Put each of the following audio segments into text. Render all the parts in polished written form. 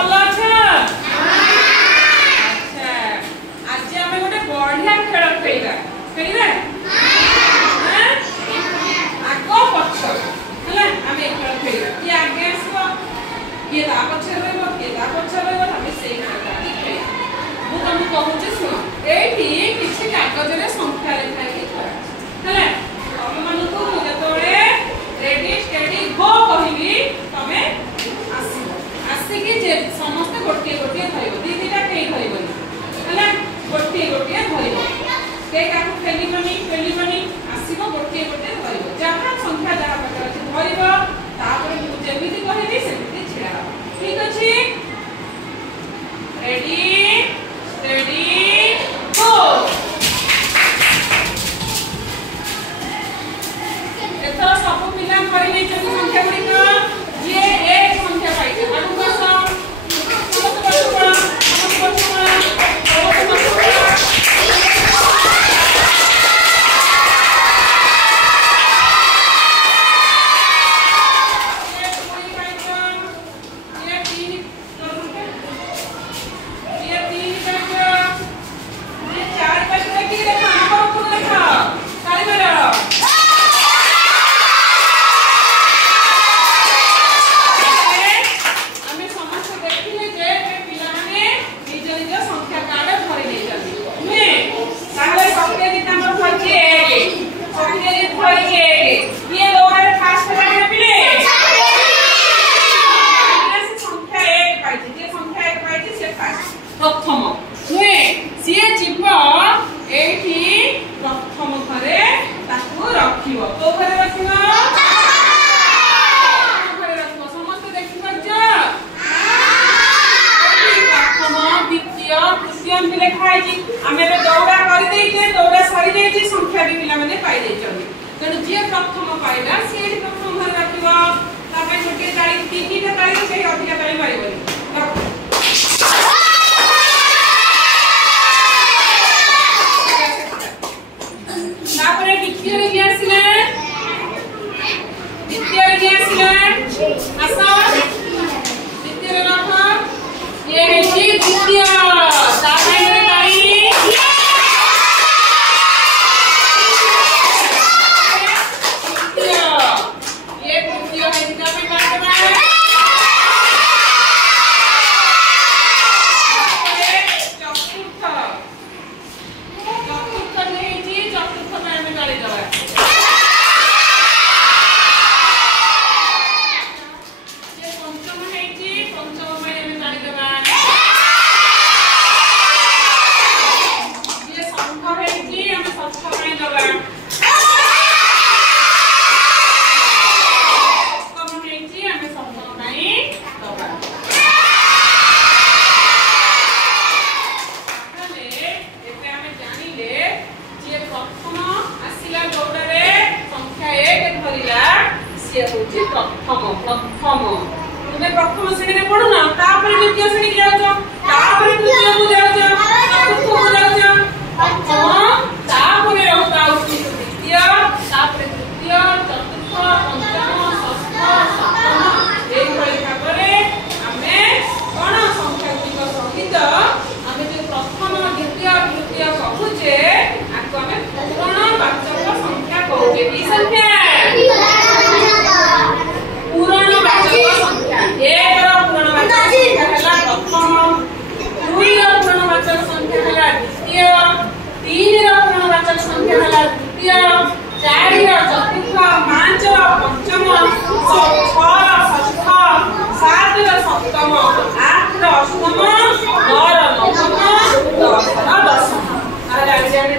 भल अच्छा आज आम गोटे बढ़िया खेल खेलिबा खेलिबा आग पछ है आम एक खेल खेलिबा ये आगे आसो ये ता पछ रहबो ये ता पछ रहबो आम से खेल मु तुम कहूँ शुण ये किसी कागज में संख्या लिखा है तुम मान को मुझे रेडी स्टेडी गो कहबी तमे आसिकी जे समस्त गोटे गोटे धरब दी दीटा कई धरबनी है गोटे गोटे धरब के काकू खेलिबनी आसिब गोटे गोटे धरब जहाँ संख्या जहाँ पाखे अच्छे धरब तापर जमी कहबी सेमती छिड़ा हम ठीक अच्छे रेडी स्टेडी गो एथर सब पिला करि नै जति संख्या गुडी ये एक संख्या पाइके आगु बस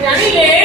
जानिले